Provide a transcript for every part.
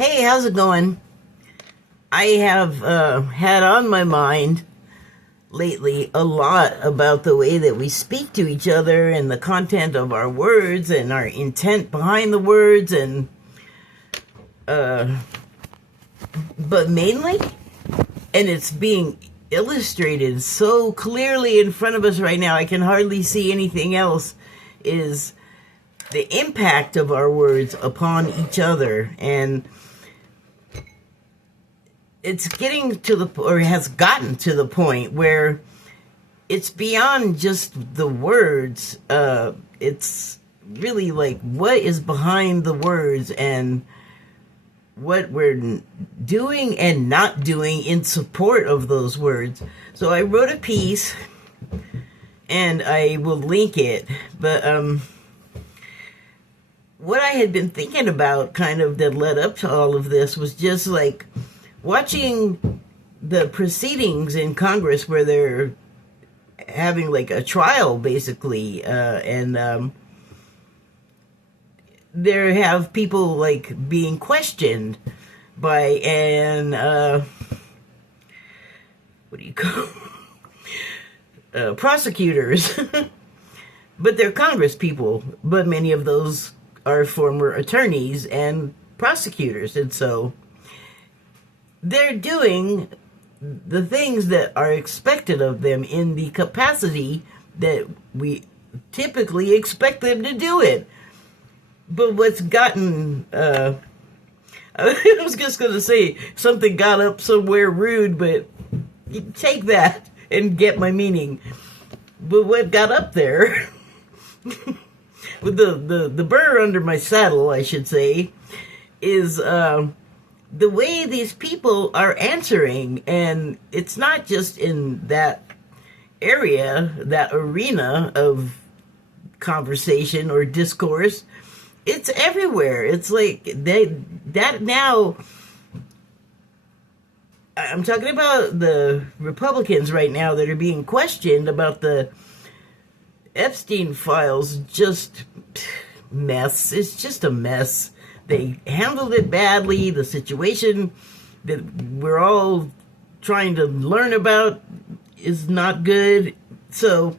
Hey, how's it going? I have had on my mind lately a lot about the way that we speak to each other and the content of our words and our intent behind the words but mainly, and it's being illustrated so clearly in front of us right now, I can hardly see anything else, is the impact of our words upon each other. And it's getting to or has gotten to the point where it's beyond just the words. It's really like what is behind the words and what we're doing and not doing in support of those words. So I wrote a piece, and I will link it, but what I had been thinking about kind of that led up to all of this was just like watching the proceedings in Congress where they're having like a trial basically, and there have people like being questioned by what do you call prosecutors, but they're Congress people, but many of those are former attorneys and prosecutors, and so they're doing the things that are expected of them in the capacity that we typically expect them to do it. But what's gotten, I was just going to say something got up somewhere rude, but you take that and get my meaning. But what got up there, with the burr under my saddle, I should say, is the way these people are answering. And it's not just in that area, that arena of conversation or discourse. It's everywhere. It's like that now. I'm talking about the Republicans right now that are being questioned about the Epstein files. Just mess. It's just a mess. They handled it badly. The situation that we're all trying to learn about is not good. So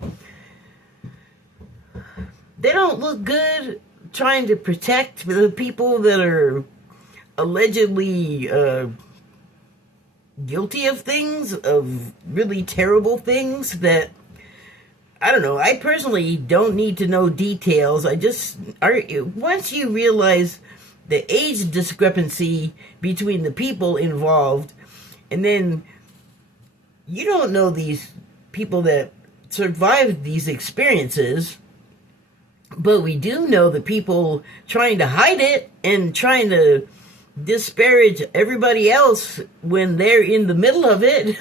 they don't look good trying to protect the people that are allegedly guilty of things, of really terrible things that, I don't know, I personally don't need to know details. Once you realize the age discrepancy between the people involved, and then you don't know these people that survived these experiences, but we do know the people trying to hide it and trying to disparage everybody else when they're in the middle of it.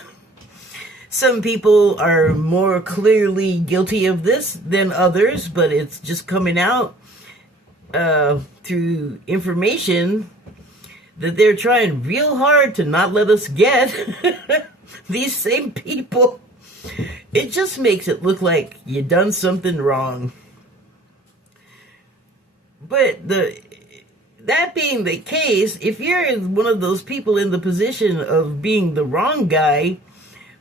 Some people are more clearly guilty of this than others, but it's just coming out through information that they're trying real hard to not let us get. These same people. It just makes it look like you done something wrong. But that being the case, if you're one of those people in the position of being the wrong guy,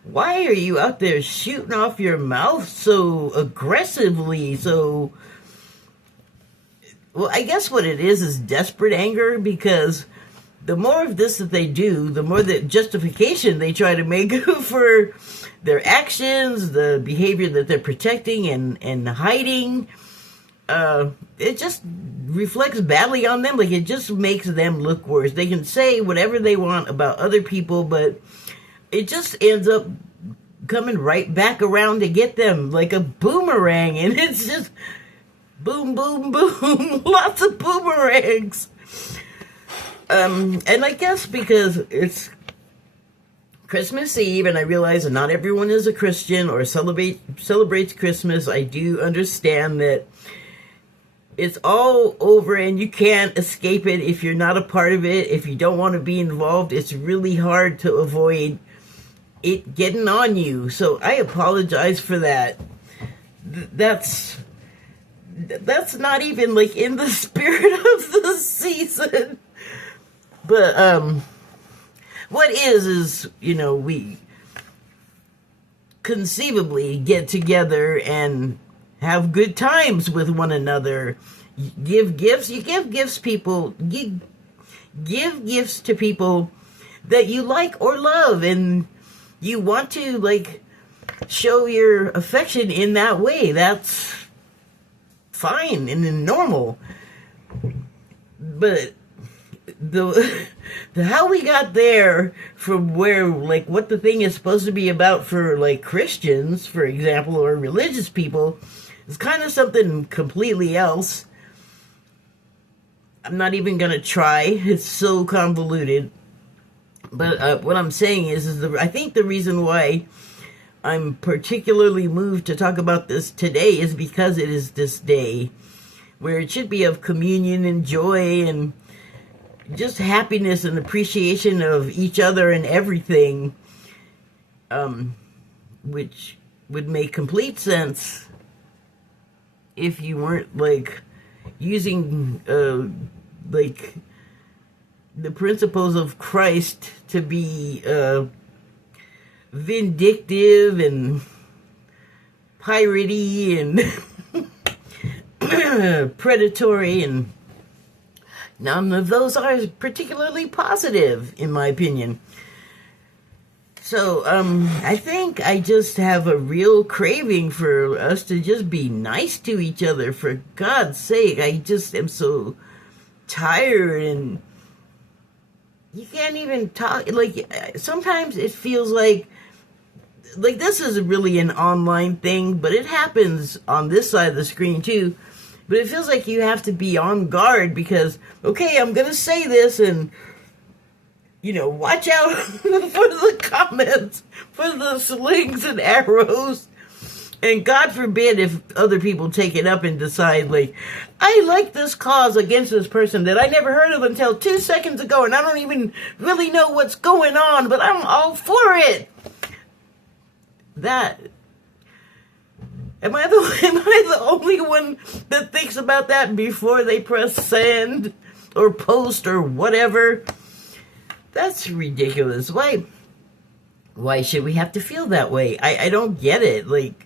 why are you out there shooting off your mouth so aggressively? So, well, I guess what it is desperate anger, because the more of this that they do, the more the justification they try to make for their actions, the behavior that they're protecting and hiding. It just reflects badly on them. Like, it just makes them look worse. They can say whatever they want about other people, but it just ends up coming right back around to get them like a boomerang. And it's just boom, boom, boom. Lots of boomerangs. And I guess because it's Christmas Eve, and I realize that not everyone is a Christian or celebrates Christmas, I do understand that it's all over and you can't escape it if you're not a part of it. If you don't want to be involved, it's really hard to avoid it getting on you. So I apologize for that. That's not even like in the spirit of the season. But what is we conceivably get together and have good times with one another. Give gifts. You give gifts people. Give gifts to people that you like or love, and you want to like show your affection in that way. That's fine and normal. But the how we got there from where, like, what the thing is supposed to be about for like Christians, for example, or religious people, is kind of something completely else. I'm not even gonna try. It's so convoluted. But what I'm saying is I think the reason why I'm particularly moved to talk about this today is because it is this day where it should be of communion and joy and just happiness and appreciation of each other and everything, which would make complete sense if you weren't like using like the principles of Christ to be vindictive and piratey and predatory, and none of those are particularly positive, in my opinion. So, I think I just have a real craving for us to just be nice to each other, for God's sake. I just am so tired, and you can't even talk. Like, sometimes it feels like this is really an online thing, but it happens on this side of the screen too. But it feels like you have to be on guard because, okay, I'm going to say this, and, watch out for the comments, for the slings and arrows. And God forbid if other people take it up and decide, like, I like this cause against this person that I never heard of until 2 seconds ago, and I don't even really know what's going on, but I'm all for it. Am I the only one that thinks about that before they press send or post or whatever? That's ridiculous. Why should we have to feel that way? I don't get it. Like,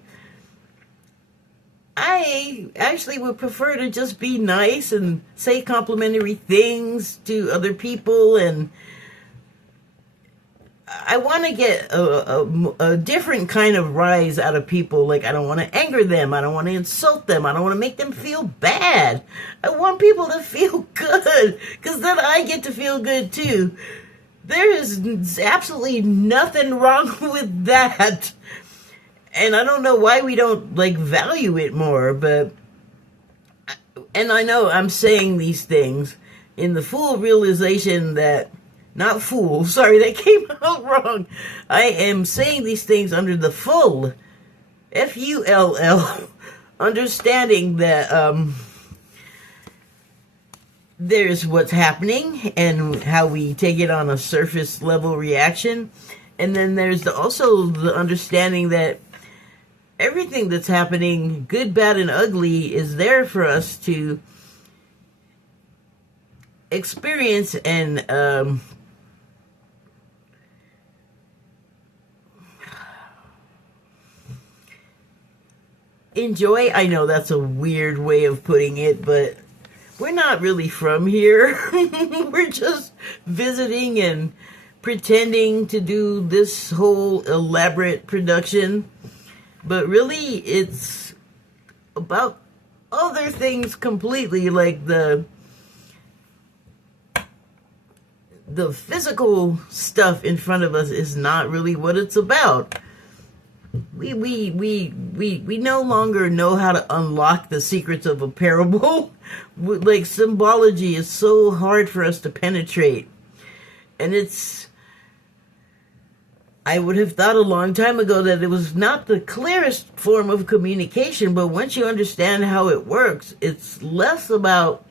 I actually would prefer to just be nice and say complimentary things to other people, and I want to get a different kind of rise out of people. Like, I don't want to anger them. I don't want to insult them. I don't want to make them feel bad. I want people to feel good, because then I get to feel good too. There is absolutely nothing wrong with that. And I don't know why we don't, like, value it more, and I know I'm saying these things in the full realization that, not fool, sorry, that came out wrong. I am saying these things under the full, F-U-L-L, understanding that there's what's happening and how we take it on a surface level reaction. And then there's also the understanding that everything that's happening, good, bad, and ugly, is there for us to experience and enjoy. I know that's a weird way of putting it, but we're not really from here. We're just visiting and pretending to do this whole elaborate production. But really, it's about other things completely, like the physical stuff in front of us is not really what it's about. We no longer know how to unlock the secrets of a parable. Like, symbology is so hard for us to penetrate. And I would have thought a long time ago that it was not the clearest form of communication, but once you understand how it works, it's less about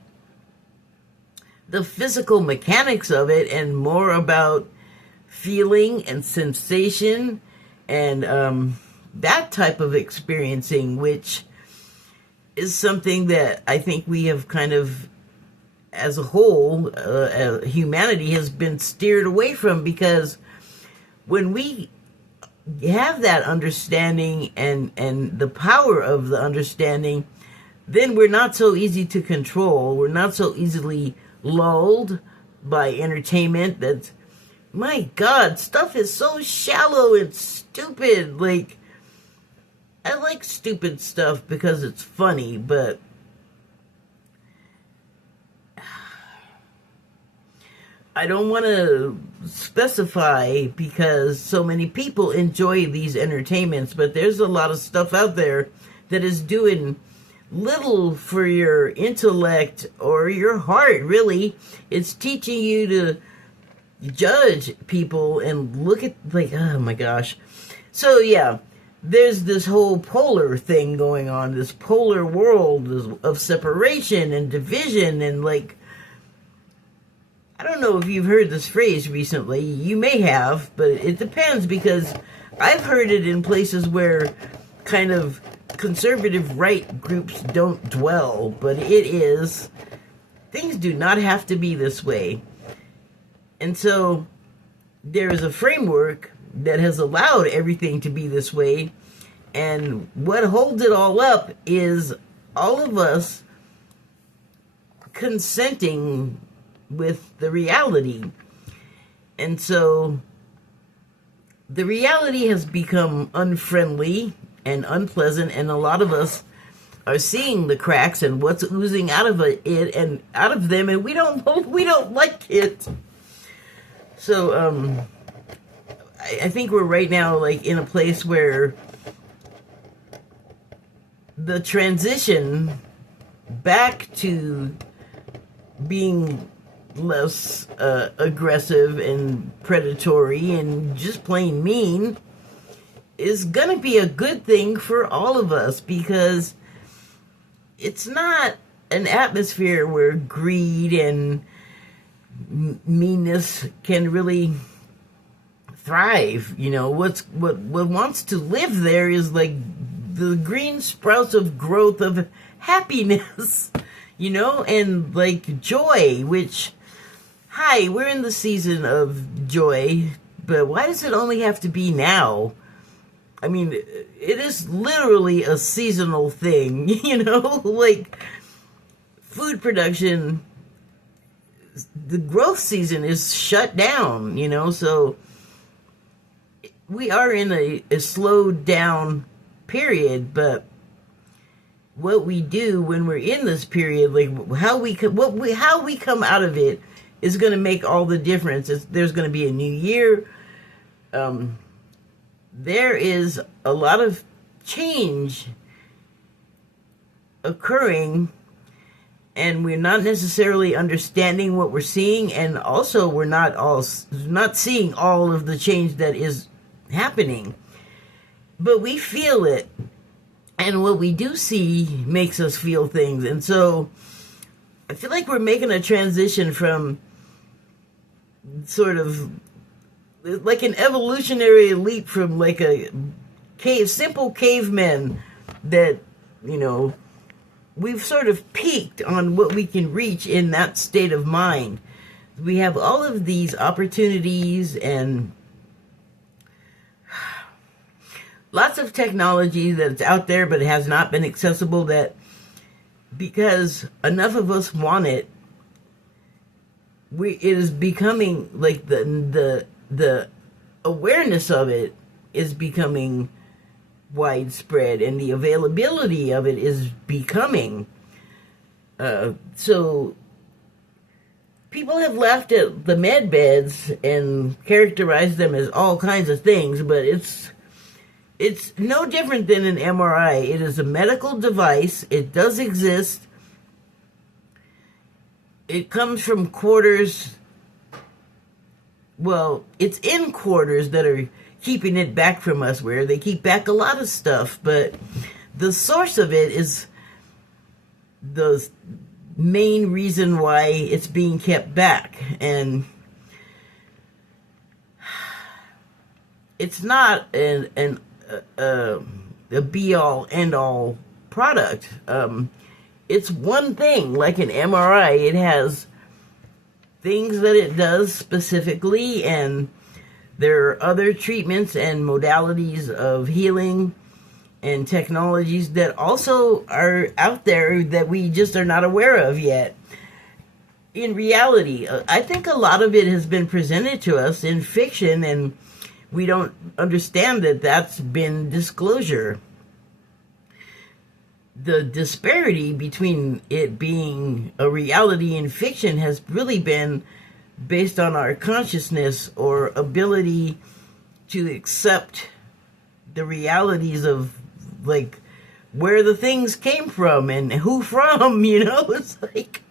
the physical mechanics of it and more about feeling and sensation and that type of experiencing, which is something that I think we have kind of as a whole, humanity has been steered away from, because when we have that understanding and the power of the understanding, then we're not so easy to control. We're not so easily lulled by entertainment that's, my God, stuff is so shallow and stupid. Like, I like stupid stuff because it's funny, but I don't want to specify because so many people enjoy these entertainments, but there's a lot of stuff out there that is doing little for your intellect or your heart, really. It's teaching you to judge people and look at, like, oh my gosh. So yeah, there's this whole polar thing going on, this polar world of separation and division, and like, I don't know if you've heard this phrase recently. You may have, but it depends, because I've heard it in places where kind of conservative right groups don't dwell, but it is, things do not have to be this way. And so there is a framework that has allowed everything to be this way, and what holds it all up is all of us consenting with the reality. And so the reality has become unfriendly and unpleasant, and a lot of us are seeing the cracks and what's oozing out of it and out of them, and we don't like it. So I think we're right now like in a place where the transition back to being less aggressive and predatory and just plain mean is gonna be a good thing for all of us, because it's not an atmosphere where greed and meanness can really thrive. You know, what wants to live there is like the green sprouts of growth of happiness, you know, and like joy, which, hi, we're in the season of joy, but why does it only have to be now? I mean, it is literally a seasonal thing, you know, like food production, the growth season is shut down, you know, so we are in a slowed down period. But what we do when we're in this period, like how we come out of it is going to make all the difference. There's going to be a new year. There is a lot of change occurring, and we're not necessarily understanding what we're seeing, and also we're not seeing all of the change that is happening, but we feel it, and what we do see makes us feel things. And so I feel like we're making a transition from sort of like an evolutionary leap from like a simple cavemen that, you know, we've sort of peaked on what we can reach in that state of mind. We have all of these opportunities and lots of technology that's out there, but it has not been accessible, that because enough of us want it, it is becoming like the awareness of it is becoming widespread, and the availability of it is becoming. So people have laughed at the med beds and characterized them as all kinds of things, but it's no different than an MRI. It is a medical device. It does exist. It comes from quarters. Well, it's in quarters that are keeping it back from us, where they keep back a lot of stuff, but the source of it is the main reason why it's being kept back. And it's not a be-all, end-all product. it's one thing, like an MRI. It has things that it does specifically, and there are other treatments and modalities of healing and technologies that also are out there that we just are not aware of yet. In reality, I think a lot of it has been presented to us in fiction, and we don't understand that that's been disclosure. The disparity between it being a reality and fiction has really been based on our consciousness or ability to accept the realities of, like, where the things came from and who from, you know? It's like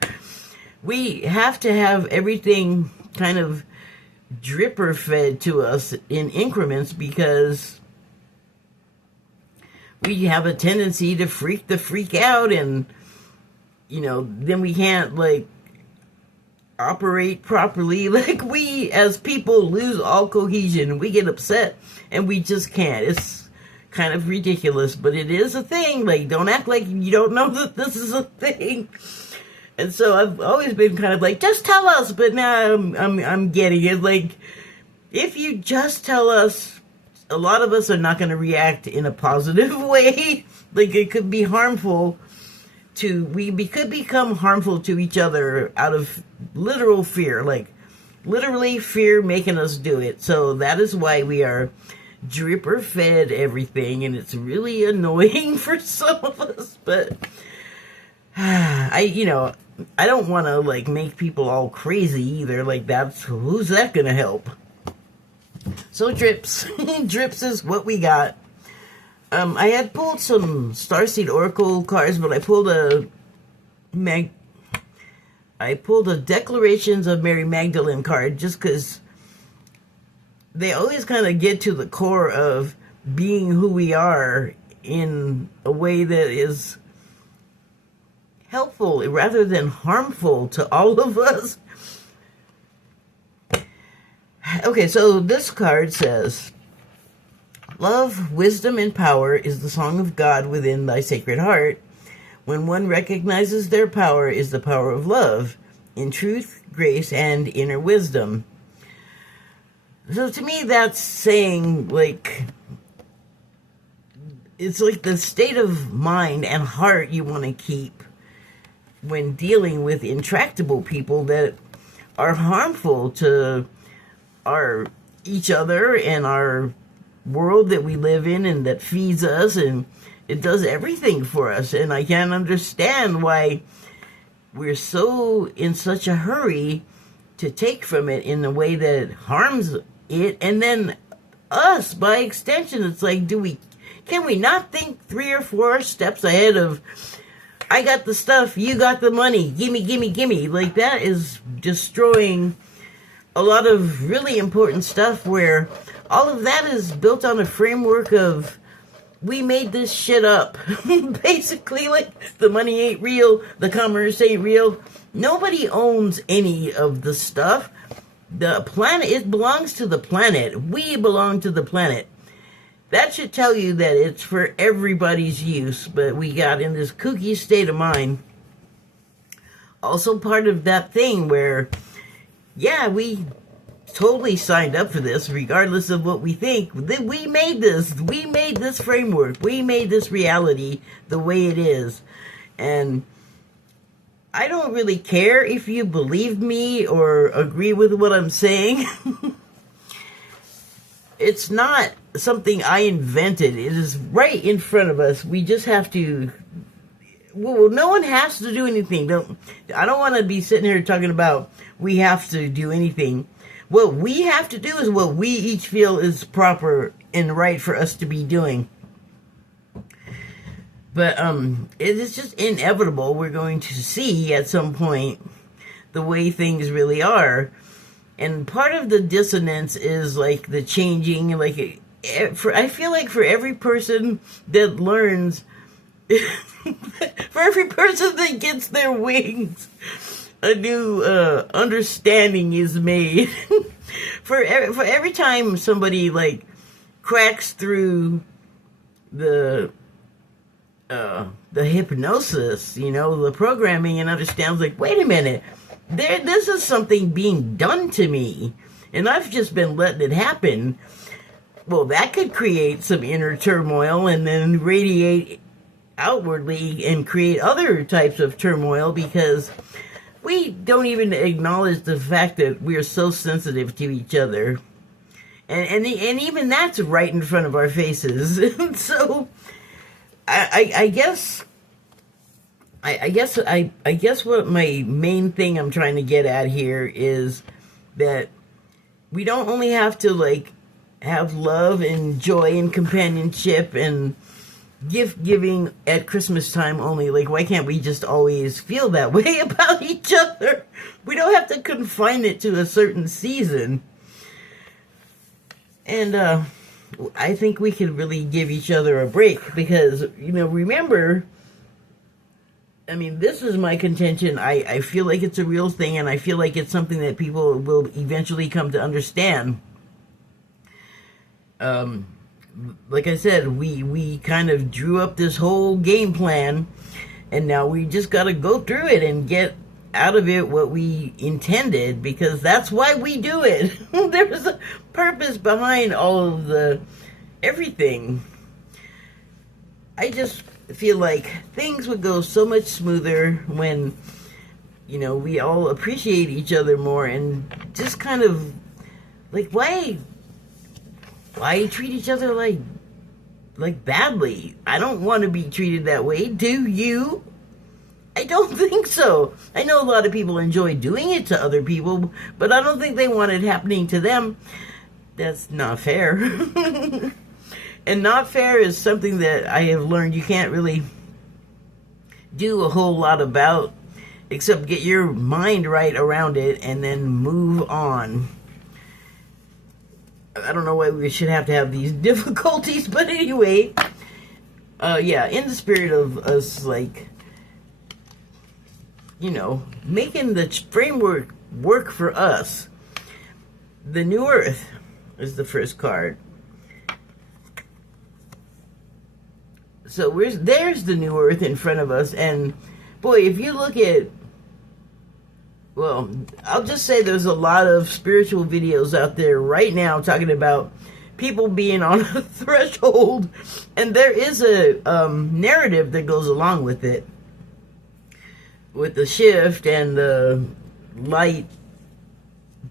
we have to have everything kind of dripper fed to us in increments, because we have a tendency to freak the freak out, and then we can't like operate properly. Like, we as people lose all cohesion. We get upset and we just can't. It's kind of ridiculous, but it is a thing. Like, don't act like you don't know that this is a thing. And so I've always been kind of like, just tell us. But now I'm getting it. Like, if you just tell us, a lot of us are not going to react in a positive way. Like, it could be harmful we could become harmful to each other out of literal fear. Like, literally fear making us do it. So that is why we are dripper fed everything, and it's really annoying for some of us. But I don't want to like make people all crazy either. Like, who's that gonna help? So drips drips is what we got. I had pulled some Starseed Oracle cards, but I pulled a Declarations of Mary Magdalene card, just because they always kind of get to the core of being who we are in a way that is helpful rather than harmful to all of us. Okay, so this card says, love, wisdom, and power is the song of God within thy sacred heart. When one recognizes their power is the power of love, in truth, grace, and inner wisdom. So to me, that's saying, like, it's like the state of mind and heart you want to keep when dealing with intractable people that are harmful to each other and our world that we live in, and that feeds us, and it does everything for us. And I can't understand why we're so in such a hurry to take from it in a way that harms it, and then us by extension. It's like, can we not think 3 or 4 steps ahead of, I got the stuff, you got the money, gimme. Like, that is destroying a lot of really important stuff, where all of that is built on a framework of, we made this shit up. Basically, like, the money ain't real, the commerce ain't real. Nobody owns any of the stuff. The planet, it belongs to the planet. We belong to the planet. That should tell you that it's for everybody's use, but we got in this kooky state of mind. Also part of that thing where, yeah, we totally signed up for this, regardless of what we think. We made this framework, we made this reality the way it is. And I don't really care if you believe me or agree with what I'm saying. It's not something I invented. It is right in front of us. We just have to, well, no one has to do anything. I don't want to be sitting here talking about we have to do anything. What we have to do is what we each feel is proper and right for us to be doing. But it is just inevitable. We're going to see at some point the way things really are. And part of the dissonance is like the changing, like, I feel like for every person that learns, for every person that gets their wings, a new understanding is made. for every time somebody like cracks through the the hypnosis, the programming, and understands, like, wait a minute, this is something being done to me, and I've just been letting it happen. Well, that could create some inner turmoil and then radiate outwardly and create other types of turmoil, because we don't even acknowledge the fact that we are so sensitive to each other. And even that's right in front of our faces. So I guess what my main thing I'm trying to get at here is that we don't only have to, like, have love and joy and companionship and gift giving at Christmas time only. Like, why can't we just always feel that way about each other? We don't have to confine it to a certain season. And I think we could really give each other a break, because, remember, I mean, this is my contention. I feel like it's a real thing, and I feel like it's something that people will eventually come to understand. Like I said, we kind of drew up this whole game plan, and now we just got to go through it and get out of it what we intended, because that's why we do it. There's a purpose behind all of everything. I just feel like things would go so much smoother when, we all appreciate each other more, and just kind of, like, why treat each other like badly? I don't want to be treated that way. Do you? I don't think so. I know a lot of people enjoy doing it to other people, but I don't think they want it happening to them. That's not fair. And not fair is something that I have learned you can't really do a whole lot about, except get your mind right around it and then move on. I don't know why we should have to have these difficulties, but anyway, in the spirit of us, like, making the framework work for us, the New Earth is the first card. So there's the New Earth in front of us, and boy, if you look at, well, I'll just say there's a lot of spiritual videos out there right now talking about people being on a threshold, and there is a narrative that goes along with it, with the shift and the light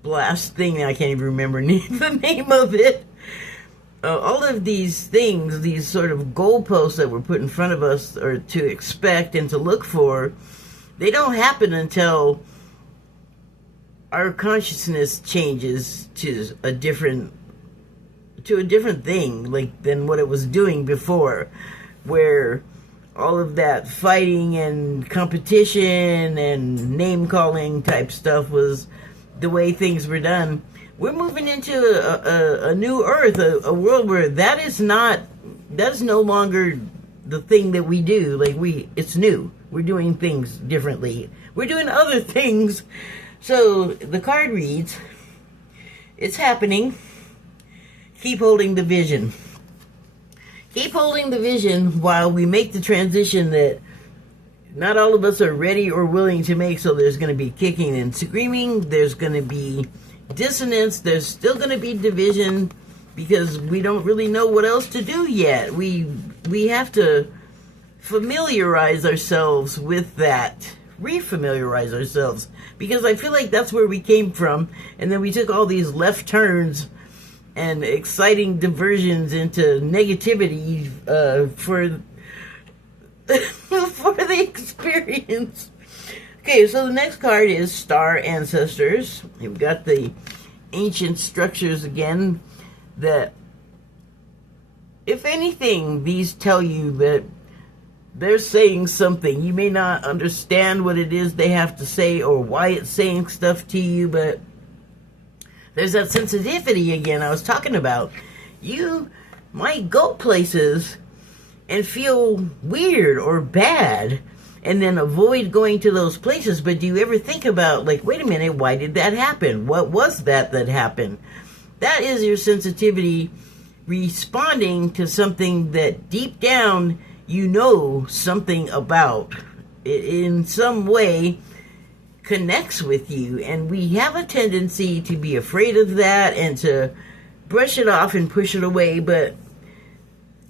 blast thing. I can't even remember the name of it. All of these things, these sort of goalposts that were put in front of us, or to expect and to look for, they don't happen until our consciousness changes to a different thing, like, than what it was doing before, where all of that fighting and competition and name calling type stuff was the way things were done. We're moving into a new earth, a world where that's no longer the thing that we do. Like, it's new. We're doing things differently. We're doing other things. So the card reads, it's happening. Keep holding the vision. Keep holding the vision while we make the transition that not all of us are ready or willing to make. So there's going to be kicking and screaming. There's going to be dissonance. There's still going to be division, because we don't really know what else to do yet. We have to familiarize ourselves with that. Refamiliarize ourselves, because I feel like that's where we came from, and then we took all these left turns and exciting diversions into negativity for the experience. Okay, so the next card is Star Ancestors. We've got the ancient structures again, that, if anything, these tell you that they're saying something. You may not understand what it is they have to say or why it's saying stuff to you, but there's that sensitivity again I was talking about. You might go places and feel weird or bad and then avoid going to those places, but do you ever think about, like, wait a minute, why did that happen? What was that happened? That is your sensitivity responding to something that deep down you know something about, in some way connects with you. And we have a tendency to be afraid of that and to brush it off and push it away. But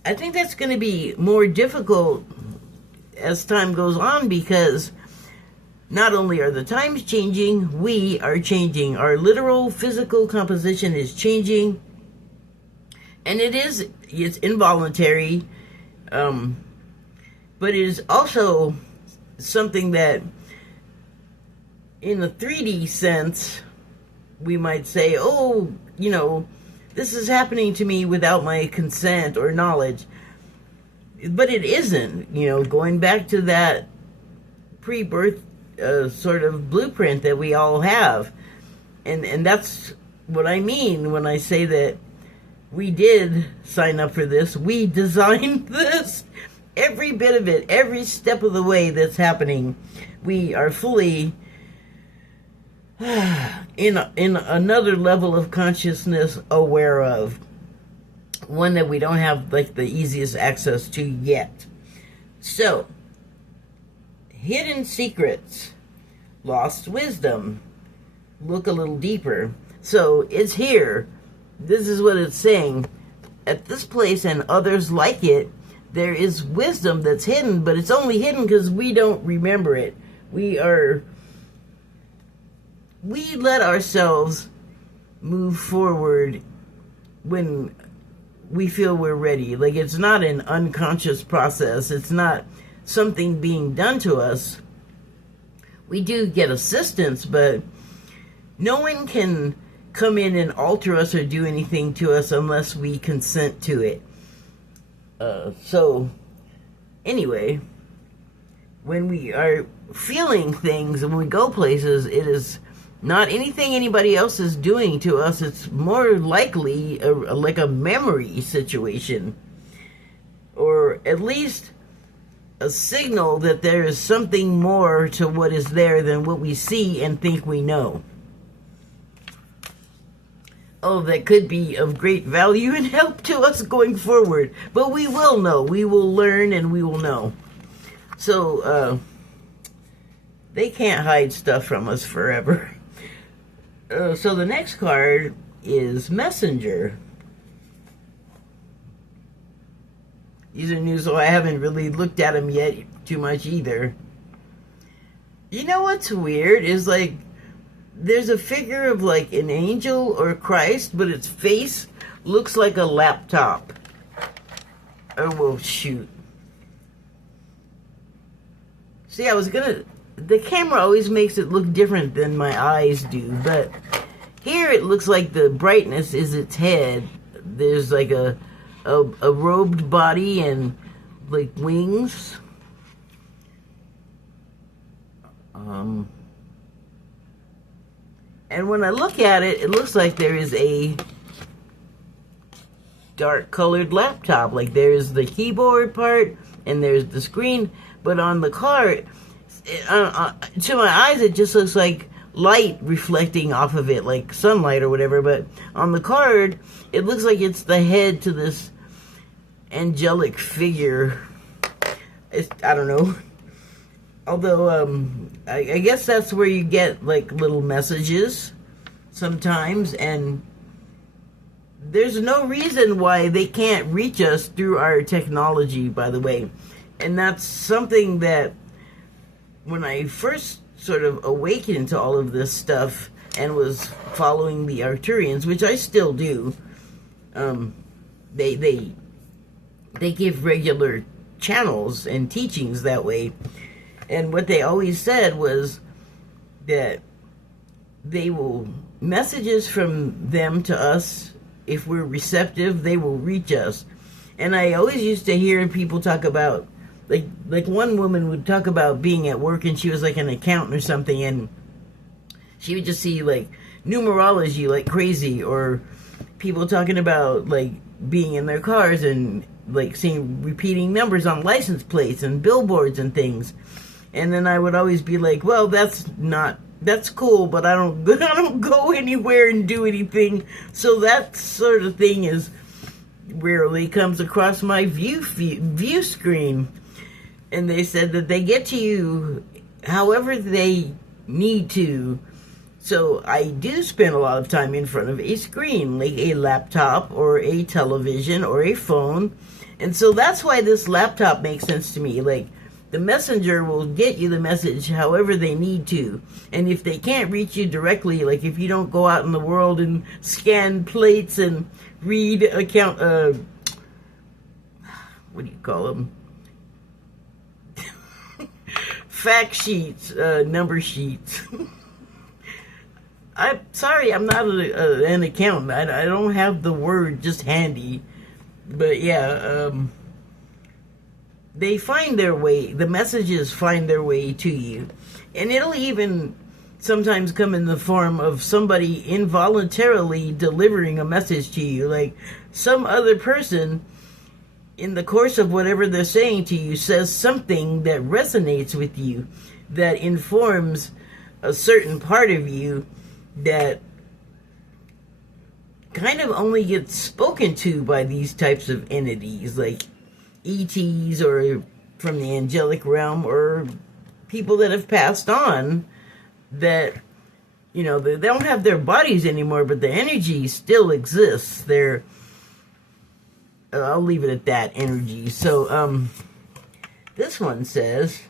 I think that's going to be more difficult as time goes on, because not only are the times changing, we are changing. Our literal physical composition is changing. And it's involuntary. But it is also something that, in a 3D sense, we might say, oh, this is happening to me without my consent or knowledge. But it isn't, going back to that pre-birth sort of blueprint that we all have. And that's what I mean when I say that we did sign up for this. We designed this. Every bit of it, every step of the way that's happening, we are fully in another level of consciousness aware of. One that we don't have like the easiest access to yet. So, hidden secrets, lost wisdom. Look a little deeper. So, it's here. This is what it's saying. At this place and others like it, there is wisdom that's hidden, but it's only hidden because we don't remember it. We let ourselves move forward when we feel we're ready. Like, it's not an unconscious process. It's not something being done to us. We do get assistance, but no one can come in and alter us or do anything to us unless we consent to it. So, anyway, when we are feeling things and when we go places, it is not anything anybody else is doing to us. It's more likely like a memory situation, or at least a signal that there is something more to what is there than what we see and think we know. Oh, that could be of great value and help to us going forward. But we will know. We will learn and we will know. So, they can't hide stuff from us forever. So the next card is Messenger. These are new, so I haven't really looked at them yet too much either. You know what's weird is, like, there's a figure of like an angel or Christ, but its face looks like a laptop. Oh, well, shoot. See, the camera always makes it look different than my eyes do, but here it looks like the brightness is its head. There's like a robed body and like wings. And when I look at it, it looks like there is a dark colored laptop. Like there's the keyboard part and there's the screen. But on the card, to my eyes, it just looks like light reflecting off of it, like sunlight or whatever. But on the card, it looks like it's the head to this angelic figure. I don't know. Although, I guess that's where you get, like, little messages sometimes, and there's no reason why they can't reach us through our technology, by the way. And that's something that, when I first sort of awakened to all of this stuff and was following the Arcturians, which I still do, they give regular channels and teachings that way. And what they always said was that messages from them to us, if we're receptive, they will reach us. And I always used to hear people talk about, like one woman would talk about being at work and she was like an accountant or something, and she would just see like numerology like crazy, or people talking about like being in their cars and like seeing repeating numbers on license plates and billboards and things. And then I would always be like, well, that's cool, but I don't go anywhere and do anything. So that sort of thing is rarely comes across my view screen. And they said that they get to you however they need to. So I do spend a lot of time in front of a screen, like a laptop or a television or a phone. And so that's why this laptop makes sense to me. Like, the messenger will get you the message however they need to. And if they can't reach you directly, like if you don't go out in the world and scan plates and read what do you call them? Fact sheets, number sheets. I'm sorry, I'm not an accountant. I don't have the word just handy. But yeah, they find their way, the messages find their way to you. And it'll even sometimes come in the form of somebody involuntarily delivering a message to you. Like, some other person, in the course of whatever they're saying to you, says something that resonates with you, that informs a certain part of you that kind of only gets spoken to by these types of entities, like ETs or from the angelic realm, or people that have passed on, that, you know, they don't have their bodies anymore, but the energy still exists. I'll leave it at that, energy. So, this one says,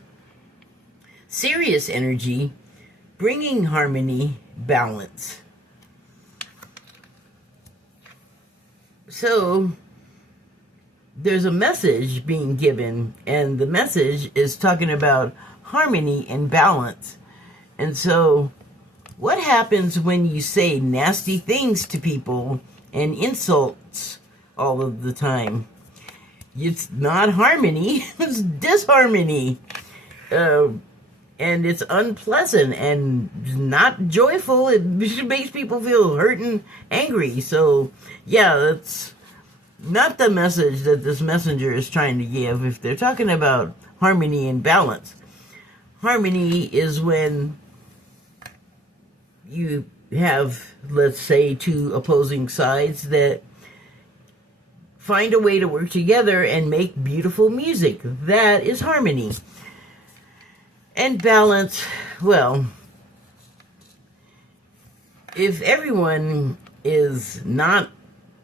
serious energy, bringing harmony, balance. So, there's a message being given, and the message is talking about harmony and balance. And so, what happens when you say nasty things to people and insults all of the time? It's not harmony, it's disharmony. And it's unpleasant and not joyful. It makes people feel hurt and angry. So, yeah, that's not the message that this messenger is trying to give. If they're talking about harmony and balance, harmony is when you have, let's say, two opposing sides that find a way to work together and make beautiful music. That is harmony. And balance, well, if everyone is not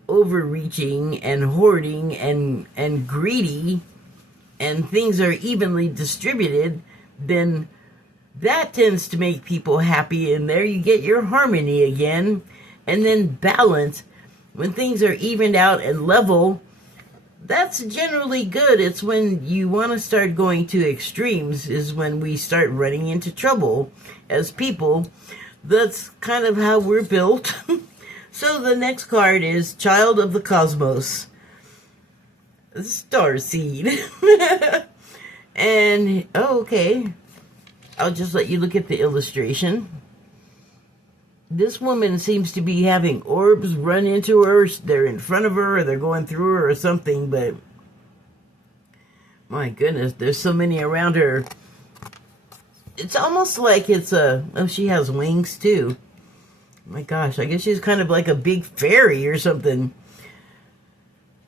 overreaching and hoarding and greedy, and things are evenly distributed, then that tends to make people happy, and there you get your harmony again. And then balance, when things are evened out and level, that's generally good. It's when you want to start going to extremes is when we start running into trouble as people. That's kind of how we're built. So the next card is Child of the Cosmos, Starseed. And, oh, okay, I'll just let you look at the illustration. This woman seems to be having orbs run into her. They're in front of her, or they're going through her, or something, but my goodness, there's so many around her. It's almost like it's oh, she has wings too. My gosh, I guess she's kind of like a big fairy or something.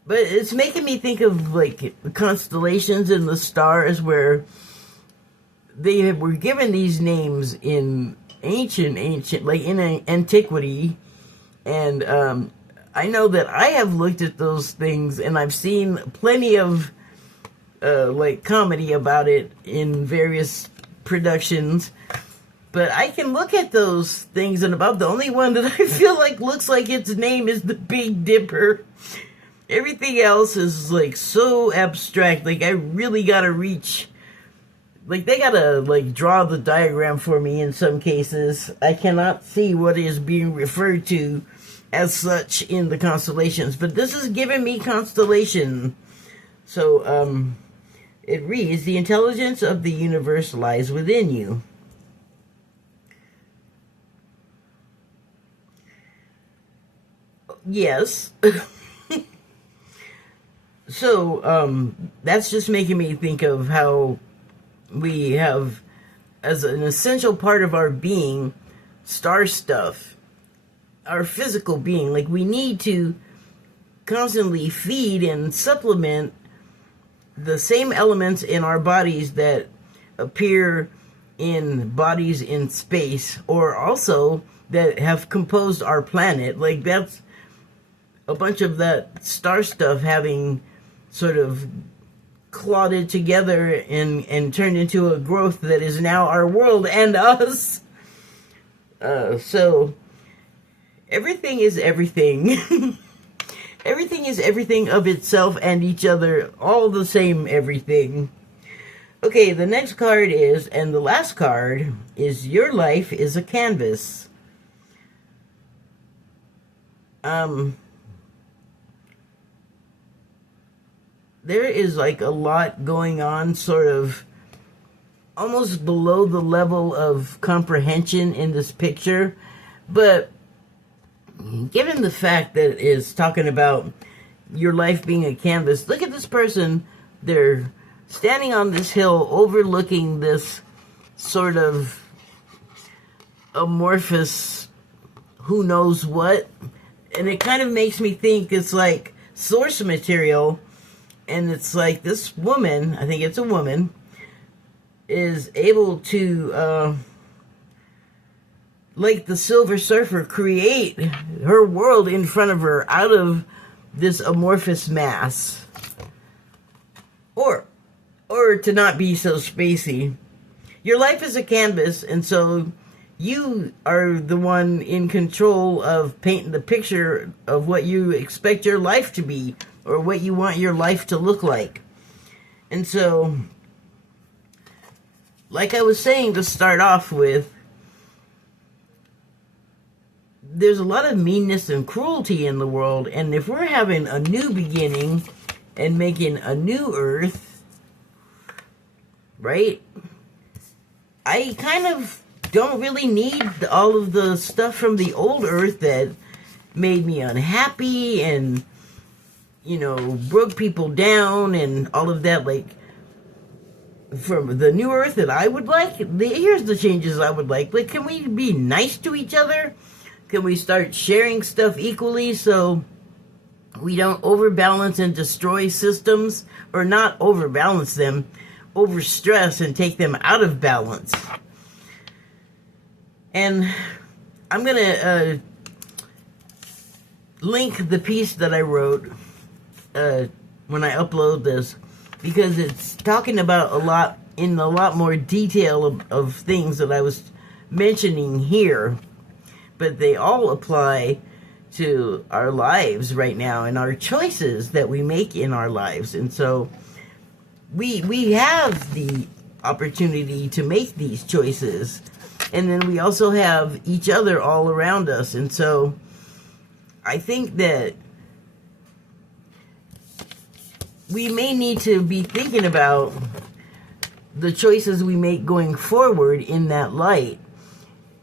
But it's making me think of like the constellations and the stars, where they were given these names in ancient, like in antiquity. And I know that I have looked at those things, and I've seen plenty of like comedy about it in various productions. But I can look at those things, and about the only one that I feel like looks like its name is the Big Dipper. Everything else is like so abstract. Like, I really gotta reach, like, they gotta like draw the diagram for me in some cases. I cannot see what is being referred to as such in the constellations, but this is giving me constellation. So it reads, the intelligence of the universe lies within you. Yes. So that's just making me think of how we have, as an essential part of our being, star stuff, our physical being. Like, we need to constantly feed and supplement the same elements in our bodies that appear in bodies in space, or also that have composed our planet. Like, that's a bunch of that star stuff having sort of clotted together and turned into a growth that is now our world and us. So everything is everything. Everything is everything of itself and each other, all the same everything. Okay, the next card is, and the last card is, your life is a canvas. There is like a lot going on, sort of almost below the level of comprehension in this picture, but given the fact that it is talking about your life being a canvas, look at this person. They're standing on this hill overlooking this sort of amorphous who knows what, and it kind of makes me think it's like source material, and it's like this woman, I think it's a woman, is able to like the Silver Surfer, create her world in front of her out of this amorphous mass. Or to not be so spacey, your life is a canvas, and so you are the one in control of painting the picture of what you expect your life to be, or what you want your life to look like. And so, like I was saying to start off with, there's a lot of meanness and cruelty in the world, and if we're having a new beginning and making a new earth, right, I kind of don't really need all of the stuff from the old earth that made me unhappy and, you know, broke people down and all of that. Like, from the new earth that I would like, here's the changes I would like. Like, can we be nice to each other? Can we start sharing stuff equally so we don't overbalance and destroy systems, or not overbalance them, overstress and take them out of balance? And I'm going to link the piece that I wrote when I upload this, because it's talking about a lot more detail of things that I was mentioning here. But they all apply to our lives right now and our choices that we make in our lives. And so we have the opportunity to make these choices. And then we also have each other all around us. And so I think that we may need to be thinking about the choices we make going forward in that light.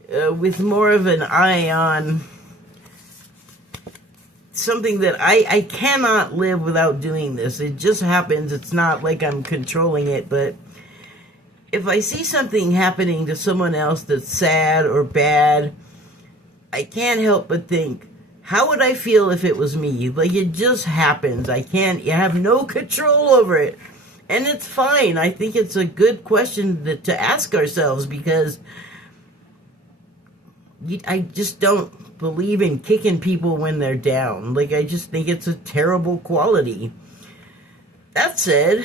With more of an eye on something that I cannot live without doing this. It just happens. It's not like I'm controlling it, but if I see something happening to someone else that's sad or bad, I can't help but think, how would I feel if it was me? Like, it just happens. I have no control over it. And it's fine. I think it's a good question to ask ourselves, because I just don't believe in kicking people when they're down. Like, I just think it's a terrible quality. That said,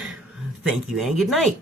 thank you and good night.